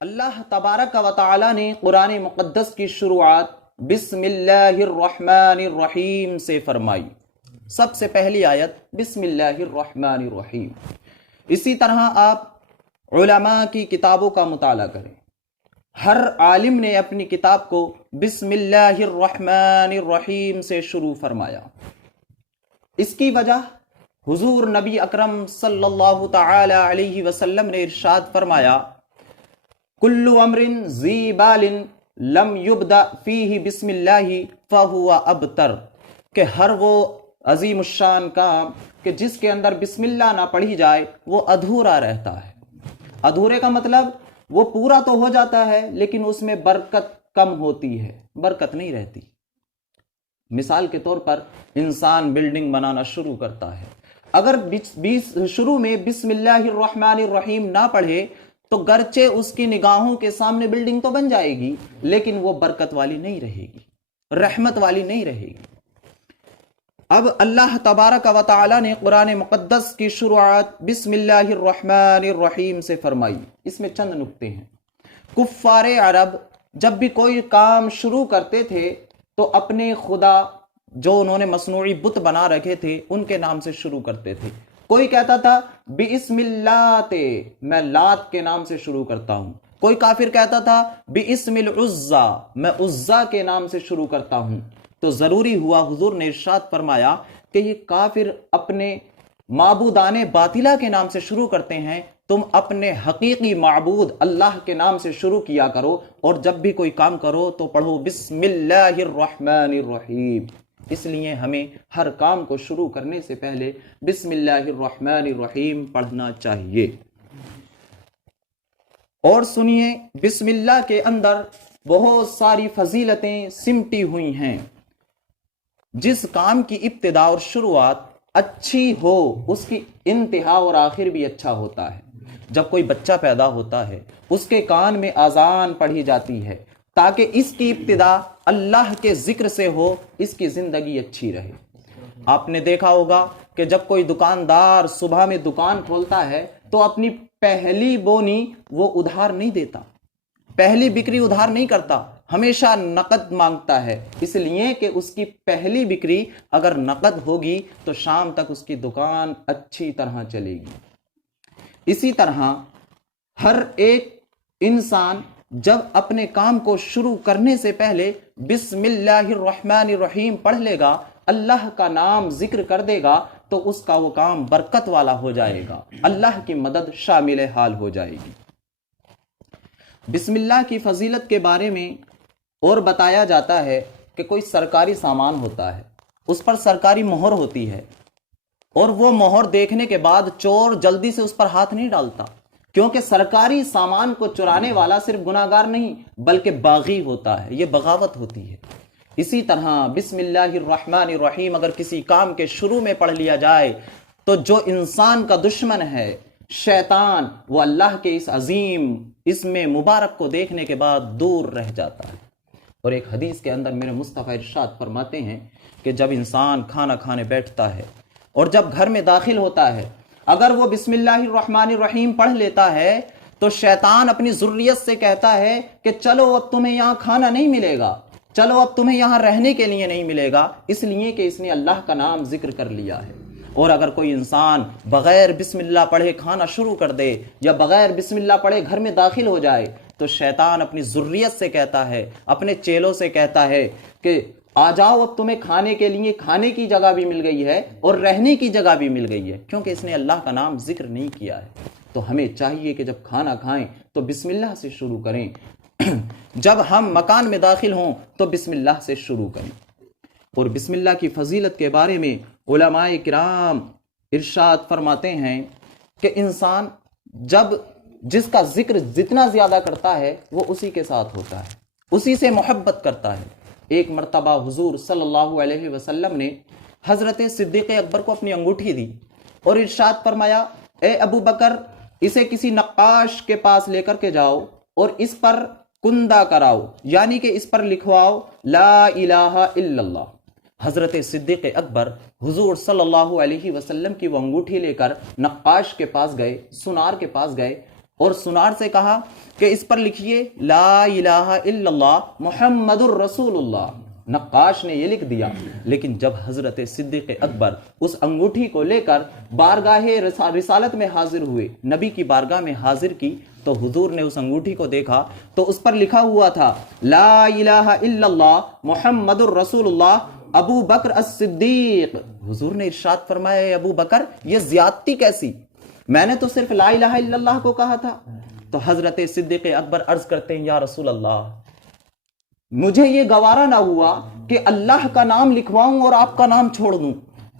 اللہ تبارک و تعالی نے قرآن مقدس کی شروعات بسم اللہ الرحمن الرحیم سے فرمائی۔ سب سے پہلی آیت بسم اللہ الرحمن الرحیم۔ اسی طرح آپ علماء کی کتابوں کا مطالعہ کریں، ہر عالم نے اپنی کتاب کو بسم اللہ الرحمن الرحیم سے شروع فرمایا۔ اس کی وجہ حضور نبی اکرم صلی اللہ تعالی علیہ وسلم نے ارشاد فرمایا، کل امر ذی بال لم یبدأ فیہ بسم اللہ فہو ابتر، کہ ہر وہ عظیم الشان کام کہ جس کے اندر بسم اللہ نہ پڑھی جائے وہ ادھورا رہتا ہے۔ ادھورے کا مطلب وہ پورا تو ہو جاتا ہے لیکن اس میں برکت کم ہوتی ہے، برکت نہیں رہتی۔ مثال کے طور پر انسان بلڈنگ بنانا شروع کرتا ہے، اگر شروع میں بسم اللہ الرحمن الرحیم نہ پڑھے تو گرچہ اس کی نگاہوں کے سامنے بلڈنگ تو بن جائے گی لیکن وہ برکت والی نہیں رہے گی، رحمت والی نہیں رہے گی۔ اب اللہ تبارک و تعالی نے قرآن مقدس کی شروعات بسم اللہ الرحمن الرحیم سے فرمائی۔ اس میں چند نکتے ہیں۔ کفار عرب جب بھی کوئی کام شروع کرتے تھے تو اپنے خدا جو انہوں نے مصنوعی بت بنا رکھے تھے ان کے نام سے شروع کرتے تھے۔ کوئی کہتا تھا بسم اللہ، میں لات کے نام سے شروع کرتا ہوں۔ کوئی کافر کہتا تھا بسم العزا، میں عزا کے نام سے شروع کرتا ہوں۔ تو ضروری ہوا حضور نے ارشاد فرمایا کہ یہ کافر اپنے معبودان باطلہ کے نام سے شروع کرتے ہیں، تم اپنے حقیقی معبود اللہ کے نام سے شروع کیا کرو، اور جب بھی کوئی کام کرو تو پڑھو بسم اللہ الرحمن الرحیم۔ اس لیے ہمیں ہر کام کو شروع کرنے سے پہلے بسم اللہ الرحمن الرحیم پڑھنا چاہیے۔ اور سنیے، بسم اللہ کے اندر بہت ساری فضیلتیں سمٹی ہوئی ہیں۔ جس کام کی ابتدا اور شروعات اچھی ہو اس کی انتہا اور آخر بھی اچھا ہوتا ہے۔ جب کوئی بچہ پیدا ہوتا ہے اس کے کان میں اذان پڑھی جاتی ہے تاکہ اس کی ابتدا اللہ کے ذکر سے ہو، اس کی زندگی اچھی رہے۔ آپ نے دیکھا ہوگا کہ جب کوئی دکاندار صبح میں دکان کھولتا ہے تو اپنی پہلی بونی وہ ادھار نہیں دیتا، پہلی بکری ادھار نہیں کرتا، ہمیشہ نقد مانگتا ہے، اس لیے کہ اس کی پہلی بکری اگر نقد ہوگی تو شام تک اس کی دکان اچھی طرح چلے گی۔ اسی طرح ہر ایک انسان جب اپنے کام کو شروع کرنے سے پہلے بسم اللہ الرحمن الرحیم پڑھ لے گا، اللہ کا نام ذکر کر دے گا تو اس کا وہ کام برکت والا ہو جائے گا، اللہ کی مدد شامل حال ہو جائے گی۔ بسم اللہ کی فضیلت کے بارے میں اور بتایا جاتا ہے کہ کوئی سرکاری سامان ہوتا ہے، اس پر سرکاری مہر ہوتی ہے، اور وہ مہر دیکھنے کے بعد چور جلدی سے اس پر ہاتھ نہیں ڈالتا، کیونکہ سرکاری سامان کو چرانے والا صرف گناہگار نہیں بلکہ باغی ہوتا ہے، یہ بغاوت ہوتی ہے۔ اسی طرح بسم اللہ الرحمن الرحیم اگر کسی کام کے شروع میں پڑھ لیا جائے تو جو انسان کا دشمن ہے شیطان، وہ اللہ کے اس عظیم اسم مبارک کو دیکھنے کے بعد دور رہ جاتا ہے۔ اور ایک حدیث کے اندر میرے مصطفیٰ ارشاد فرماتے ہیں کہ جب انسان کھانا کھانے بیٹھتا ہے اور جب گھر میں داخل ہوتا ہے، اگر وہ بسم اللہ الرحمن الرحیم پڑھ لیتا ہے تو شیطان اپنی ذریت سے کہتا ہے کہ چلو اب تمہیں یہاں کھانا نہیں ملے گا، چلو اب تمہیں یہاں رہنے کے لیے نہیں ملے گا، اس لیے کہ اس نے اللہ کا نام ذکر کر لیا ہے۔ اور اگر کوئی انسان بغیر بسم اللہ پڑھے کھانا شروع کر دے یا بغیر بسم اللہ پڑھے گھر میں داخل ہو جائے تو شیطان اپنی ذریت سے کہتا ہے، اپنے چیلوں سے کہتا ہے کہ آ جاؤ اب تمہیں کھانے کے لیے کھانے کی جگہ بھی مل گئی ہے اور رہنے کی جگہ بھی مل گئی ہے، کیونکہ اس نے اللہ کا نام ذکر نہیں کیا ہے۔ تو ہمیں چاہیے کہ جب کھانا کھائیں تو بسم اللہ سے شروع کریں، جب ہم مکان میں داخل ہوں تو بسم اللہ سے شروع کریں۔ اور بسم اللہ کی فضیلت کے بارے میں علماء کرام ارشاد فرماتے ہیں کہ انسان جب جس کا ذکر جتنا زیادہ کرتا ہے وہ اسی کے ساتھ ہوتا ہے، اسی سے محبت کرتا ہے۔ ایک مرتبہ حضور صلی اللہ علیہ وسلم نے حضرت صدیق اکبر کو اپنی انگوٹھی دی اور ارشاد فرمایا، اے ابو بکر، اسے کسی نقاش کے پاس لے کر کے جاؤ اور اس پر کندہ کراؤ، یعنی کہ اس پر لکھواؤ لا الہ الا اللہ۔ حضرت صدیق اکبر حضور صلی اللہ علیہ وسلم کی وہ انگوٹھی لے کر نقاش کے پاس گئے، سنار کے پاس گئے اور سنار سے کہا کہ اس پر لکھیے لا الہ الا اللہ محمد الرسول اللہ. نقاش نے یہ لکھ دیا. لیکن جب حضرت صدیق اکبر اس انگوٹھی کو لے کر بارگاہ رسالت میں حاضر ہوئے، نبی کی بارگاہ میں حاضر کی، تو حضور نے اس انگوٹھی کو دیکھا تو اس پر لکھا ہوا تھا لا الہ الا اللہ محمد الرسول اللہ ابو بکر الصدیق. حضور نے ارشاد فرمایا اے ابو بکر یہ زیادتی کیسی، میں نے تو صرف لا الہ الا اللہ کو کہا تھا. تو حضرت صدیق اکبر عرض کرتے ہیں یا رسول اللہ مجھے یہ گوارا نہ ہوا کہ اللہ کا نام لکھواؤں اور آپ کا نام چھوڑ دوں،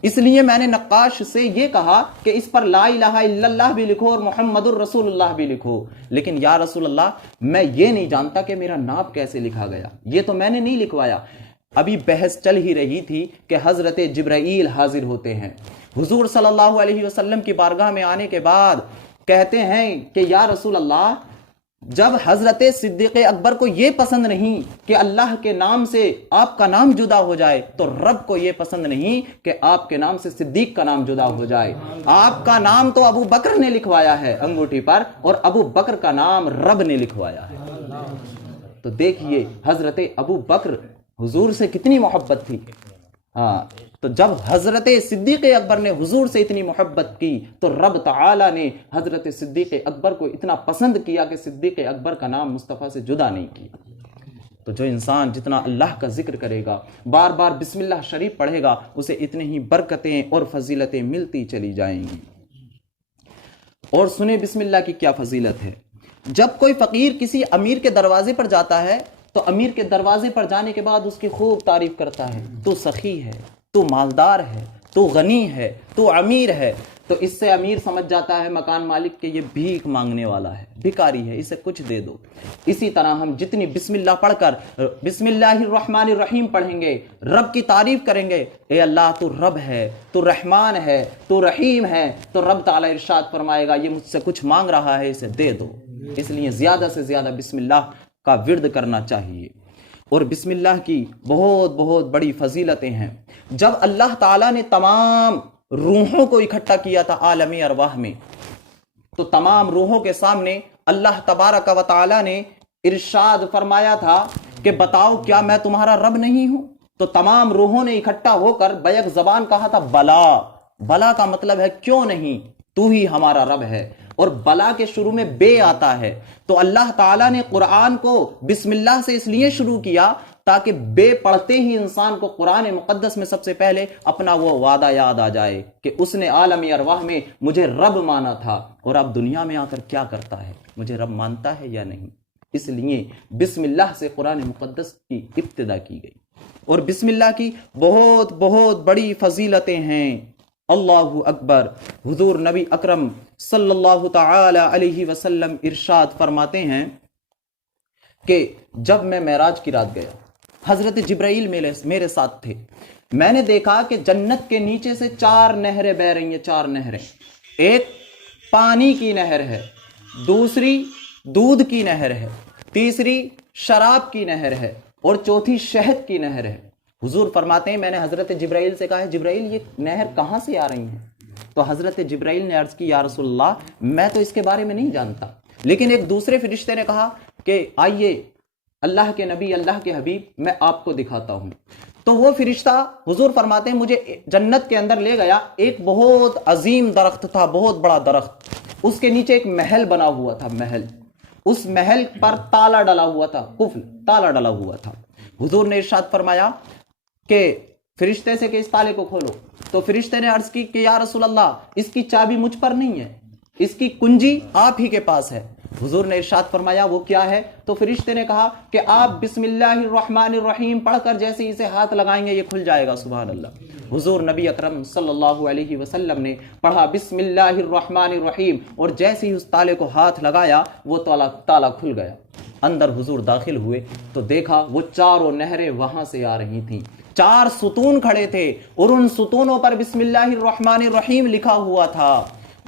اس لیے میں نے نقاش سے یہ کہا کہ اس پر لا الہ الا اللہ بھی لکھو اور محمد الرسول اللہ بھی لکھو. لیکن یا رسول اللہ میں یہ نہیں جانتا کہ میرا نام کیسے لکھا گیا، یہ تو میں نے نہیں لکھوایا. ابھی بحث چل ہی رہی تھی کہ حضرت جبرائیل حاضر ہوتے ہیں. حضور صلی اللہ علیہ وسلم کی بارگاہ میں آنے کے بعد کہتے ہیں کہ یا رسول اللہ جب حضرت صدیق اکبر کو یہ پسند نہیں کہ اللہ کے نام سے آپ کا نام جدا ہو جائے تو رب کو یہ پسند نہیں کہ آپ کے نام سے صدیق کا نام جدا ہو جائے. آپ کا نام تو ابو بکر نے لکھوایا ہے انگوٹھی پر اور ابو بکر کا نام رب نے لکھوایا ہے. تو دیکھیے حضرت ابو بکر حضور سے کتنی محبت تھی. ہاں تو جب حضرت صدیق اکبر نے حضور سے اتنی محبت کی تو رب تعالی نے حضرت صدیق اکبر کو اتنا پسند کیا کہ صدیق اکبر کا نام مصطفیٰ سے جدا نہیں کیا. تو جو انسان جتنا اللہ کا ذکر کرے گا، بار بار بسم اللہ شریف پڑھے گا، اسے اتنے ہی برکتیں اور فضیلتیں ملتی چلی جائیں گی. اور سنیں بسم اللہ کی کیا فضیلت ہے. جب کوئی فقیر کسی امیر کے دروازے پر جاتا ہے تو امیر کے دروازے پر جانے کے بعد اس کی خوب تعریف کرتا ہے، تو سخی ہے، تو مالدار ہے، تو غنی ہے، تو امیر ہے. تو اس سے امیر سمجھ جاتا ہے مکان مالک کہ یہ بھیک مانگنے والا ہے، بھکاری ہے، اسے کچھ دے دو. اسی طرح ہم جتنی بسم اللہ پڑھ کر بسم اللہ الرحمن الرحیم پڑھیں گے، رب کی تعریف کریں گے، اے اللہ تو رب ہے، تو رحمان ہے، تو رحیم ہے، تو رب تعالی ارشاد فرمائے گا یہ مجھ سے کچھ مانگ رہا ہے اسے دے دو. اس لیے زیادہ سے زیادہ بسم اللہ کا ورد کرنا چاہیے. اور بسم اللہ کی بہت بہت بڑی فضیلتیں ہیں. جب اللہ تعالیٰ نے تمام روحوں کو اکٹھا کیا تھا عالم ارواح میں، تو تمام روحوں کے سامنے اللہ تبارک و تعالیٰ نے ارشاد فرمایا تھا کہ بتاؤ کیا میں تمہارا رب نہیں ہوں. تو تمام روحوں نے اکٹھا ہو کر بیک زبان کہا تھا بلا. بلا کا مطلب ہے کیوں نہیں، تو ہی ہمارا رب ہے. اور بلا کے شروع میں بے آتا ہے. تو اللہ تعالیٰ نے قرآن کو بسم اللہ سے اس لیے شروع کیا تاکہ بے پڑھتے ہی انسان کو قرآن مقدس میں سب سے پہلے اپنا وہ وعدہ یاد آ جائے کہ اس نے عالم ارواح میں مجھے رب مانا تھا اور اب دنیا میں آ کر کیا کرتا ہے، مجھے رب مانتا ہے یا نہیں. اس لیے بسم اللہ سے قرآن مقدس کی ابتدا کی گئی. اور بسم اللہ کی بہت بہت بڑی فضیلتیں ہیں. اللہ اکبر. حضور نبی اکرم صلی اللہ تعالی علیہ وسلم ارشاد فرماتے ہیں کہ جب میں معراج کی رات گیا، حضرت جبرائیل میرے ساتھ تھے. میں نے دیکھا کہ جنت کے نیچے سے 4 نہریں بہ رہی ہیں. 4 نہریں. ایک پانی کی نہر ہے، دوسری دودھ کی نہر ہے، تیسری شراب کی نہر ہے اور چوتھی شہد کی نہر ہے. حضور فرماتے ہیں میں نے حضرت جبرائیل سے کہا جبرائیل یہ نہر کہاں سے آ رہی ہیں؟ تو حضرت جبرائیل نے عرض کی یا رسول اللہ میں تو اس کے بارے میں نہیں جانتا، لیکن ایک دوسرے فرشتے نے کہا کہ آئیے اللہ کے نبی اللہ کے حبیب میں آپ کو دکھاتا ہوں. تو وہ فرشتہ حضور فرماتے ہیں مجھے جنت کے اندر لے گیا. ایک بہت عظیم درخت تھا، بہت بڑا درخت. اس کے نیچے ایک محل بنا ہوا تھا. محل، اس محل پر تالا ڈلا ہوا تھا، قفل تالا ڈلا ہوا تھا. حضور نے ارشاد فرمایا کہ فرشتے سے کہ اس تالے کو کھولو. تو فرشتے نے عرض کی کہ یا رسول اللہ اس کی چابی مجھ پر نہیں ہے، اس کی کنجی آپ ہی کے پاس ہے. حضور نے ارشاد فرمایا وہ کیا ہے؟ تو فرشتے نے کہا کہ آپ بسم اللہ الرحمن الرحیم پڑھ کر جیسے ہی اسے ہاتھ لگائیں گے یہ کھل جائے گا. سبحان اللہ. حضور نبی اکرم صلی اللہ علیہ وسلم نے پڑھا بسم اللہ الرحمن الرحیم اور جیسے ہی اس تالے کو ہاتھ لگایا وہ تالا کھل گیا. اندر حضور داخل ہوئے تو دیکھا وہ 4 نہریں وہاں سے آ رہی تھیں. 4 ستون کھڑے تھے اور ان ستونوں پر بسم اللہ الرحمن الرحیم لکھا ہوا تھا.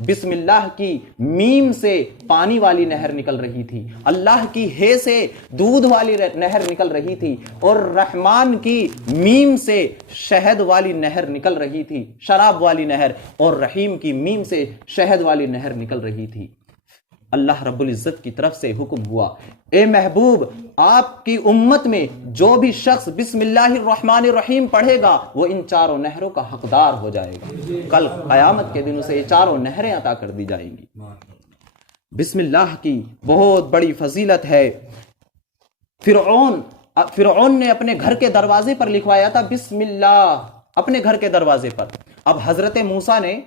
بسم اللہ کی میم سے پانی والی نہر نکل رہی تھی، اللہ کی ہے سے دودھ والی نہر نکل رہی تھی اور رحمان کی میم سے شہد والی نہر نکل رہی تھی، شراب والی نہر، اور رحیم کی میم سے شہد والی نہر نکل رہی تھی. اللہ رب العزت کی طرف سے حکم ہوا، اے محبوب آپ کی امت میں جو بھی شخص بسم اللہ الرحمن الرحیم پڑھے گا وہ ان چاروں نہروں کا حقدار ہو جائے گا، کل قیامت کے دن اسے یہ چاروں نہریں عطا کر دی جائیں گی۔ بسم اللہ کی بہت بڑی فضیلت ہے۔ فرعون نے اپنے گھر کے دروازے پر لکھوایا تھا بسم اللہ، اپنے گھر کے دروازے پر۔ اب حضرت موسیٰ نے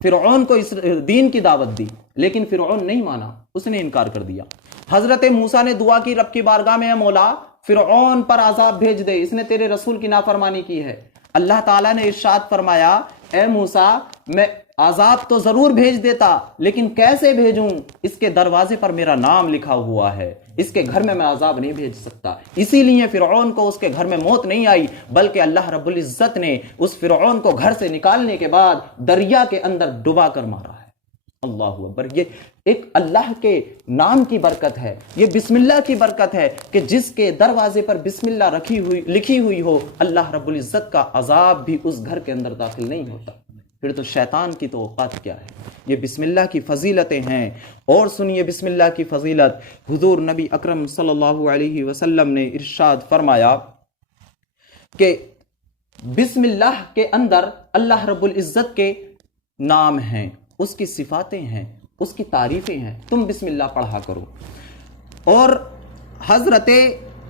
فرعون کو اس دین کی دعوت دی، لیکن فرعون نہیں مانا، اس نے انکار کر دیا۔ حضرت موسیٰ نے دعا کی رب کی بارگاہ میں، اے مولا فرعون پر عذاب بھیج دے، اس نے تیرے رسول کی نافرمانی کی ہے۔ اللہ تعالیٰ نے ارشاد فرمایا، اے موسیٰ میں عذاب تو ضرور بھیج دیتا، لیکن کیسے بھیجوں؟ اس کے دروازے پر میرا نام لکھا ہوا ہے، اس کے گھر میں عذاب نہیں بھیج سکتا۔ اسی لیے فرعون کو اس کے گھر میں موت نہیں آئی، بلکہ اللہ رب العزت نے اس فرعون کو گھر سے نکالنے کے بعد دریا کے اندر ڈبا کر مارا ہے۔ اللہ اکبر، یہ ایک اللہ کے نام کی برکت ہے، یہ بسم اللہ کی برکت ہے کہ جس کے دروازے پر بسم اللہ لکھی ہوئی ہو، اللہ رب العزت کا عذاب بھی اس گھر کے اندر داخل نہیں ہوتا۔ پھر تو شیطان کی تو اوقات کیا ہے۔ یہ بسم اللہ کی فضیلتیں ہیں۔ اور سنیے بسم اللہ کی فضیلت، حضور نبی اکرم صلی اللہ علیہ وسلم نے ارشاد فرمایا کہ بسم اللہ کے اندر اللہ رب العزت کے نام ہیں، اس کی صفاتیں ہیں، اس کی تعریفیں ہیں، تم بسم اللہ پڑھا کرو۔ اور حضرت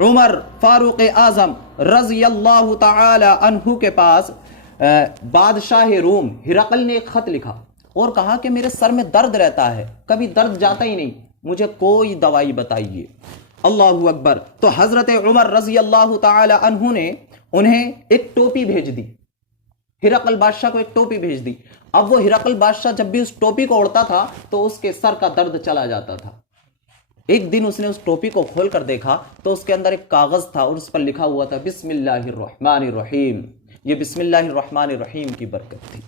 عمر فاروق اعظم رضی اللہ تعالی عنہ کے پاس بادشاہ روم ہرقل نے ایک خط لکھا اور کہا کہ میرے سر میں درد رہتا ہے، کبھی درد جاتا ہی نہیں، مجھے کوئی دوائی بتائیے۔ اللہ اکبر، تو حضرت عمر رضی اللہ تعالی عنہ نے انہیں ایک ٹوپی بھیج دی، ہرقل بادشاہ کو ایک ٹوپی بھیج دی۔ اب وہ ہرقل بادشاہ جب بھی اس ٹوپی کو اڑتا تھا تو اس کے سر کا درد چلا جاتا تھا۔ ایک دن اس نے اس ٹوپی کو کھول کر دیکھا تو اس کے اندر ایک کاغذ تھا اور اس پر لکھا ہوا تھا بسم اللہ الرحمن الرحیم۔ یہ بسم اللہ الرحمن الرحیم کی برکت تھی۔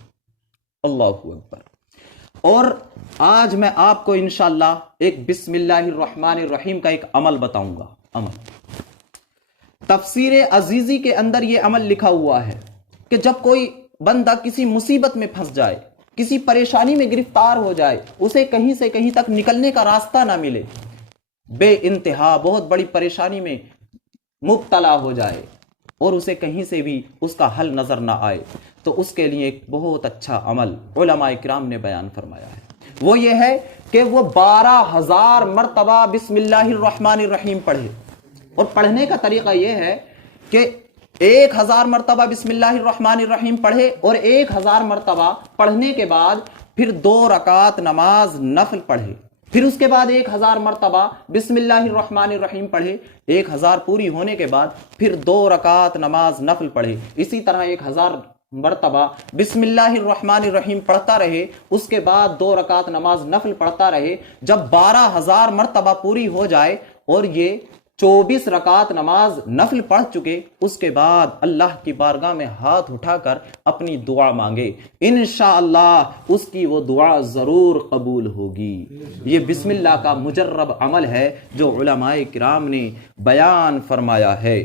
اللہ اکبر۔ اور آج میں آپ کو انشاءاللہ ایک بسم اللہ الرحمن الرحیم کا ایک عمل بتاؤں گا۔ عمل تفسیر عزیزی کے اندر یہ عمل لکھا ہوا ہے کہ جب کوئی بندہ کسی مصیبت میں پھنس جائے، کسی پریشانی میں گرفتار ہو جائے، اسے کہیں سے کہیں تک نکلنے کا راستہ نہ ملے، بے انتہا بہت بڑی پریشانی میں مبتلا ہو جائے اور اسے کہیں سے بھی اس کا حل نظر نہ آئے، تو اس کے لیے ایک بہت اچھا عمل علماء کرام نے بیان فرمایا ہے۔ وہ یہ ہے کہ وہ 12,000 مرتبہ بسم اللہ الرحمن الرحیم پڑھے۔ اور پڑھنے کا طریقہ یہ ہے کہ 1,000 مرتبہ بسم اللہ الرحمن الرحیم پڑھے اور 1,000 مرتبہ پڑھنے کے بعد پھر 2 رکعت نماز نفل پڑھے، پھر اس کے بعد 1,000 مرتبہ بسم اللہ الرحمن الرحیم پڑھے، 1,000 پوری ہونے کے بعد پھر 2 رکعت نماز نفل پڑھے، اسی طرح 1,000 مرتبہ بسم اللہ الرحمن الرحیم پڑھتا رہے، اس کے بعد 2 رکعت نماز نفل پڑھتا رہے۔ جب 12,000 مرتبہ پوری ہو جائے اور یہ 24 رکعت نماز نفل پڑھ چکے، اس کے بعد اللہ کی بارگاہ میں ہاتھ اٹھا کر اپنی دعا مانگے، انشاءاللہ اس کی وہ دعا ضرور قبول ہوگی۔ یہ بسم اللہ کا مجرب عمل ہے جو علماء کرام نے بیان فرمایا ہے۔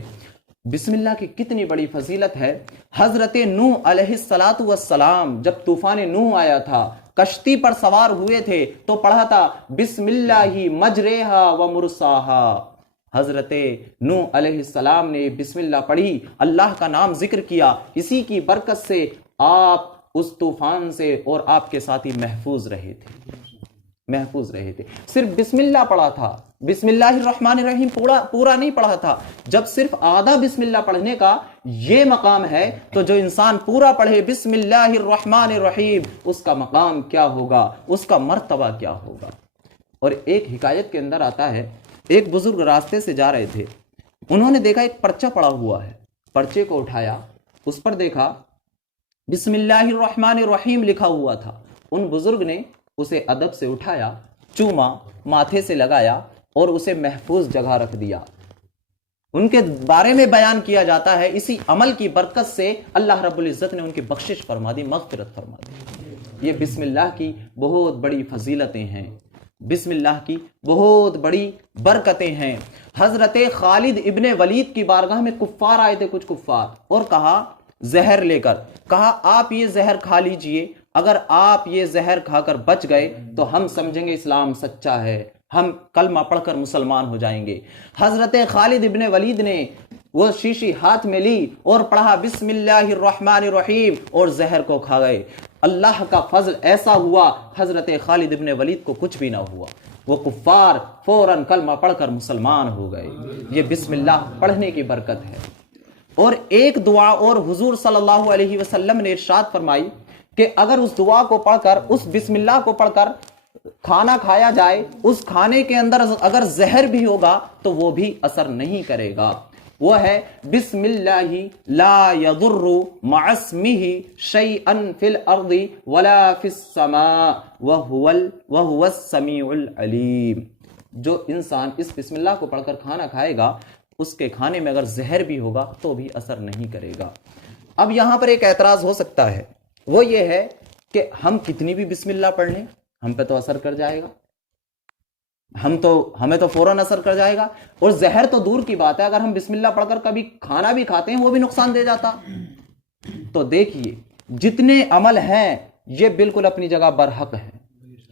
بسم اللہ کی کتنی بڑی فضیلت ہے۔ حضرت نوح علیہ السلام جب طوفان نوح آیا تھا، کشتی پر سوار ہوئے تھے تو پڑھا تھا بسم اللہ مجریہا و مرساہا۔ حضرت نوح علیہ السلام نے بسم اللہ پڑھی، اللہ کا نام ذکر کیا، اسی کی برکت سے آپ اس طوفان سے اور آپ کے ساتھی محفوظ رہے تھے۔ صرف بسم اللہ پڑھا تھا، بسم اللہ الرحمن الرحیم پورا نہیں پڑھا تھا۔ جب صرف آدھا بسم اللہ پڑھنے کا یہ مقام ہے تو جو انسان پورا پڑھے بسم اللہ الرحمن الرحیم، اس کا مقام کیا ہوگا، اس کا مرتبہ کیا ہوگا۔ اور ایک حکایت کے اندر آتا ہے، ایک بزرگ راستے سے جا رہے تھے، انہوں نے دیکھا ایک پرچہ پڑا ہوا ہے، پرچے کو اٹھایا، اس پر دیکھا بسم اللہ الرحمن الرحیم لکھا ہوا تھا۔ ان بزرگ نے اسے ادب سے اٹھایا، چوما، ماتھے سے لگایا اور اسے محفوظ جگہ رکھ دیا۔ ان کے بارے میں بیان کیا جاتا ہے اسی عمل کی برکت سے اللہ رب العزت نے ان کی بخشش فرما دی، مغفرت فرما دی۔ یہ بسم اللہ کی بہت بڑی فضیلتیں ہیں، بسم اللہ کی بہت بڑی برکتیں ہیں۔ حضرت خالد ابن ولید کی بارگاہ میں کفار آئے تھے، کچھ کفار، اور کہا زہر لے کر، کہا آپ یہ زہر کھا لیجئے اگر آپ یہ زہر کھا کر بچ گئے تو ہم سمجھیں گے اسلام سچا ہے، ہم کلمہ پڑھ کر مسلمان ہو جائیں گے۔ حضرت خالد ابن ولید نے وہ شیشی ہاتھ میں لی اور پڑھا بسم اللہ الرحمن الرحیم اور زہر کو کھا گئے۔ اللہ کا فضل ایسا ہوا حضرت خالد ابن ولید کو کچھ بھی نہ ہوا، وہ کفار فوراً کلمہ پڑھ کر مسلمان ہو گئے۔ یہ بسم اللہ پڑھنے کی برکت ہے۔ اور ایک دعا اور حضور صلی اللہ علیہ وسلم نے ارشاد فرمائی کہ اگر اس دعا کو پڑھ کر، اس بسم اللہ کو پڑھ کر کھانا کھایا جائے، اس کھانے کے اندر اگر زہر بھی ہوگا تو وہ بھی اثر نہیں کرے گا۔ وہ ہے بسم اللہ لا یضر مع اسمہ شیئا فی الارض ولا فی السماء وہو السمیع العلیم۔ جو انسان اس بسم اللہ کو پڑھ کر کھانا کھائے گا، اس کے کھانے میں اگر زہر بھی ہوگا تو بھی اثر نہیں کرے گا۔ اب یہاں پر ایک اعتراض ہو سکتا ہے، وہ یہ ہے کہ ہم کتنی بھی بسم اللہ پڑھ لیں ہم پہ تو اثر کر جائے گا، ہمیں تو فوراً اثر کر جائے گا، اور زہر تو دور کی بات ہے، اگر ہم بسم اللہ پڑھ کر کبھی کھانا بھی کھاتے ہیں وہ بھی نقصان دے جاتا۔ تو دیکھیے جتنے عمل ہیں یہ بالکل اپنی جگہ برحق ہیں،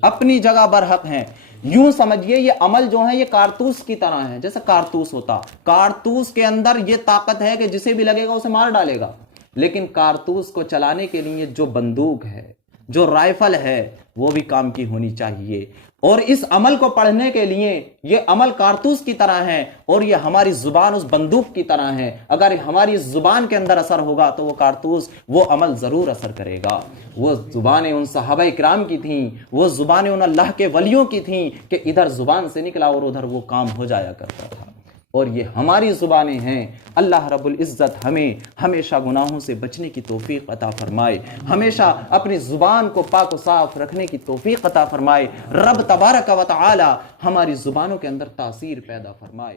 اپنی جگہ برحق ہیں۔ یوں سمجھیے یہ عمل جو ہیں یہ کارتوس کی طرح ہیں، جیسے کارتوس ہوتا، کارتوس کے اندر یہ طاقت ہے کہ جسے بھی لگے گا اسے مار ڈالے گا، لیکن کارتوس کو چلانے کے لیے جو بندوق ہے، جو رائفل ہے، وہ بھی کام کی ہونی چاہیے۔ اور اس عمل کو پڑھنے کے لیے یہ عمل کارتوس کی طرح ہے، اور یہ ہماری زبان اس بندوق کی طرح ہے۔ اگر ہماری زبان کے اندر اثر ہوگا تو وہ کارتوس، وہ عمل ضرور اثر کرے گا۔ وہ زبانیں ان صحابہ کرام کی تھیں، وہ زبانیں ان اللہ کے ولیوں کی تھیں کہ ادھر زبان سے نکلا اور ادھر وہ کام ہو جایا کرتا تھا۔ اور یہ ہماری زبانیں ہیں۔ اللہ رب العزت ہمیں ہمیشہ گناہوں سے بچنے کی توفیق عطا فرمائے، ہمیشہ اپنی زبان کو پاک و صاف رکھنے کی توفیق عطا فرمائے۔ رب تبارک و تعالی ہماری زبانوں کے اندر تاثیر پیدا فرمائے۔